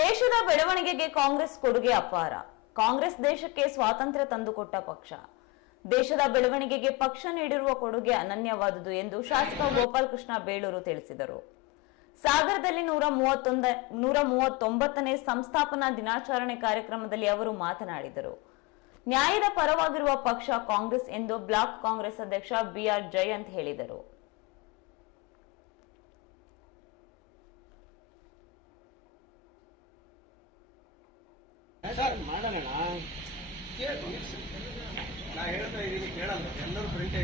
ದೇಶದ ಬೆಳವಣಿಗೆಗೆ ಕಾಂಗ್ರೆಸ್ ಕೊಡುಗೆ ಅಪಾರ. ಕಾಂಗ್ರೆಸ್ ದೇಶಕ್ಕೆ ಸ್ವಾತಂತ್ರ್ಯ ತಂದುಕೊಟ್ಟ ಪಕ್ಷ. ದೇಶದ ಬೆಳವಣಿಗೆಗೆ ಪಕ್ಷ ನೀಡಿರುವ ಕೊಡುಗೆ ಅನನ್ಯವಾದುದು ಎಂದು ಶಾಸಕ ಗೋಪಾಲಕೃಷ್ಣ ಬೇಳೂರು ತಿಳಿಸಿದರು. ಸಾಗರದಲ್ಲಿ ನೂರ ಮೂವತ್ತೊಂದ, ನೂರ ಮೂವತ್ತೊಂಬತ್ತನೇ ಸಂಸ್ಥಾಪನಾ ದಿನಾಚರಣೆ ಕಾರ್ಯಕ್ರಮದಲ್ಲಿ ಅವರು ಮಾತನಾಡಿದರು. ನ್ಯಾಯದ ಪರವಾಗಿರುವ ಪಕ್ಷ ಕಾಂಗ್ರೆಸ್ ಎಂದು ಬ್ಲಾಕ್ ಕಾಂಗ್ರೆಸ್ ಅಧ್ಯಕ್ಷ ಬಿಆರ್ ಜಯಂತ್ ಹೇಳಿದರು. ಸರ್ ಮಾಡೋಣ ಕೇಳಿ ನಾ ಹೇಳ್ತಾ ಇದ್ದೀನಿ ಕೇಳಲ್ಲ. ಎಲ್ಲರೂ ಫ್ರೆಂಡ್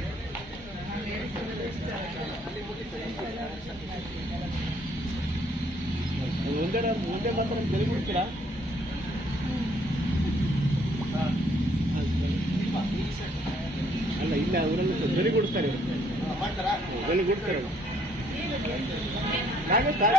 ಒಂದೇ ಮುಂದೆ ಮಾತ್ರ ಬೆಲೆ ಬಿಡ್ತೀರಾ? ಅಲ್ಲ ಇಲ್ಲ ಅವರೆಲ್ಲ ಬೆಲೆ ಕೊಡ್ತಾರೆ ಮಾಡ್ತಾರಾ? ಬೆಲೆ ಕೊಡ್ತಾರೆ ನಾನು ಸರ್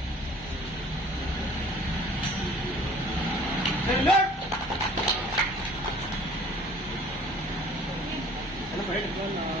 Ano pa?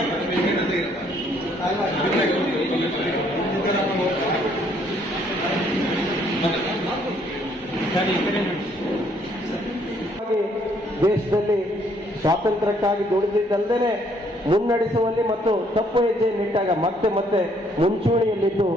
ದೇಶದಲ್ಲಿ ಸ್ವಾತಂತ್ರ್ಯಕ್ಕಾಗಿ ದುಡಿದಿದ್ದಲ್ಲದೆ ಮುನ್ನಡೆಸುವಲ್ಲಿ ಮತ್ತು ತಪ್ಪು ಹೆಜ್ಜೆ ನಿಟ್ಟಾಗ ಮತ್ತೆ ಮತ್ತೆ ಮುಂಚೂಣಿಯಲ್ಲಿದ್ದು